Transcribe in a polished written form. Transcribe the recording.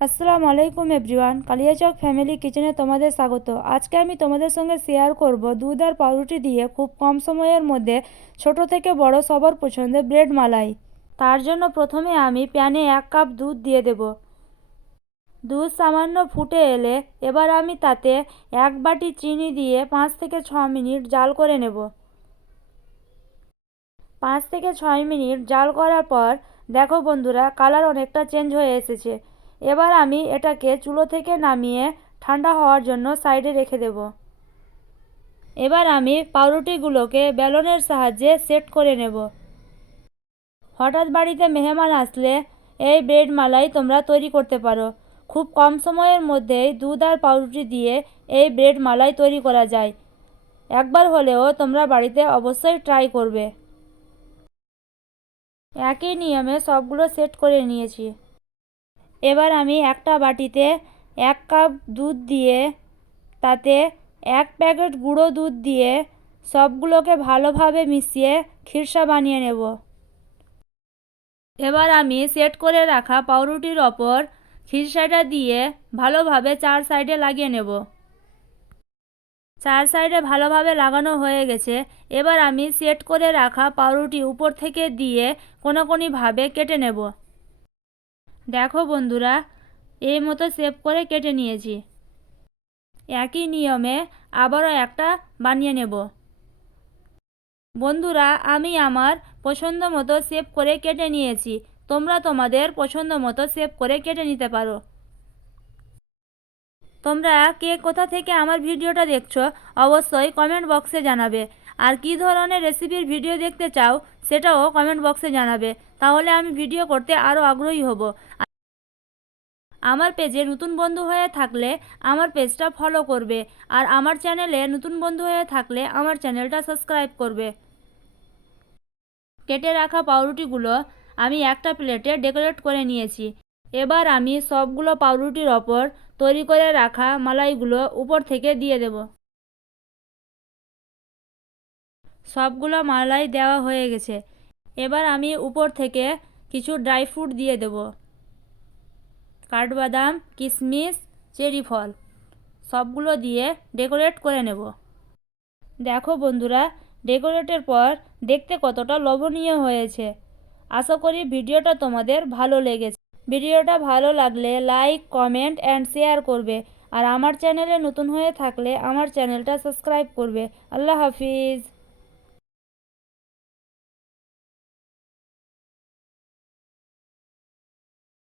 আসসালামু আলাইকুম everyone, Kaliachak family কিচেনে তোমাদের স্বাগত। আজকে আমি তোমাদের সঙ্গে শেয়ার করব দুধ আর পাউরুটি দিয়ে খুব কম সময়ের মধ্যে ছোট থেকে বড় সবার পছন্দের ব্রেড মালাই। তার জন্য প্রথমে আমি প্যানে 1 কাপ দুধ দিয়ে দেব। দুধ সামান্য ফুটে এলে এবার আমি তাতে 1 বাটি চিনি দিয়ে 5 থেকে 6 মিনিট জাল করে নেব। 5 থেকে 6 মিনিট জাল করার পর দেখো বন্ধুরা, কালার অনেকটা চেঞ্জ হয়ে এসেছে। এবার আমি এটাকে চুলো থেকে নামিয়ে ঠান্ডা হওয়ার জন্য সাইডে রেখে দেব। এবার আমি পাউরুটিগুলোকে বেলনের সাহায্যে সেট করে নেব। হঠাৎ বাড়িতে মেহমান আসলে এই ব্রেড মালাই তোমরা তৈরি করতে পারো। খুব কম সময়ের মধ্যেই দুধ আর পাউরুটি দিয়ে এই ব্রেড মালাই তৈরি করা যায়। একবার হলেও তোমরা বাড়িতে অবশ্যই ট্রাই করবে। একই নিয়মে সবগুলো সেট করে নিয়েছি। এবার আমি একটা বাটিতে 1 কাপ দুধ দিয়ে তাতে 1 প্যাকেট গুঁড়ো দুধ দিয়ে সবগুলোকে ভালোভাবে মিশিয়ে খিরসা বানিয়ে নেব। এবার আমি সেট করে রাখা পাউরুটির ওপর খিরসাটা দিয়ে ভালোভাবে 4 সাইডে লাগিয়ে নেব। 4 সাইডে ভালোভাবে লাগানো হয়ে গেছে। এবার আমি সেট করে রাখা পাউরুটি উপর থেকে দিয়ে কোনাকুনিভাবে কেটে নেব। দেখো বন্ধুরা, এই মতো শেপ করে কেটে নিয়েছি। একই নিয়মে আবারও একটা বানিয়ে নেব। বন্ধুরা, আমি আমার পছন্দ মতো শেপ করে কেটে নিয়েছি। তোমরা তোমাদের পছন্দ মতো শেপ করে কেটে নিতে পারো। তোমরা কে কোথা থেকে আমার ভিডিওটা দেখছো অবশ্যই কমেন্ট বক্সে জানাবে। আর কী ধরনের রেসিপির ভিডিও দেখতে চাও সেটাও কমেন্ট বক্সে জানাবে। তাহলে আমি ভিডিও করতে আরও আগ্রহী হব। আমার পেজে নতুন বন্ধু হয়ে থাকলে আমার পেজটা ফলো করবে, আর আমার চ্যানেলে নতুন বন্ধু হয়ে থাকলে আমার চ্যানেলটা সাবস্ক্রাইব করবে। কেটে রাখা পাউরুটিগুলো আমি একটা প্লেটে ডেকোরেট করে নিয়েছি। এবার আমি সবগুলো পাউরুটির ওপর তৈরি করে রাখা মালাইগুলো উপর থেকে দিয়ে দেব। সবগুলো মালাই দেওয়া হয়ে গেছে। এবার আমি উপর থেকে কিছু ড্রাই ফ্রুট দিয়ে দেব। কাঠবাদাম, কিশমিশ, চেরি ফল সবগুলো দিয়ে ডেকোরেট করে নেব। দেখো বন্ধুরা, ডেকোরেটের পর দেখতে কতটা লোভনীয় হয়েছে। আশা করি ভিডিওটা তোমাদের ভালো লেগেছে। ভিডিওটা ভালো লাগলে লাইক, কমেন্ট অ্যান্ড শেয়ার করবে। আর আমার চ্যানেলে নতুন হয়ে থাকলে আমার চ্যানেলটা সাবস্ক্রাইব করবে। আল্লাহ হাফিজ।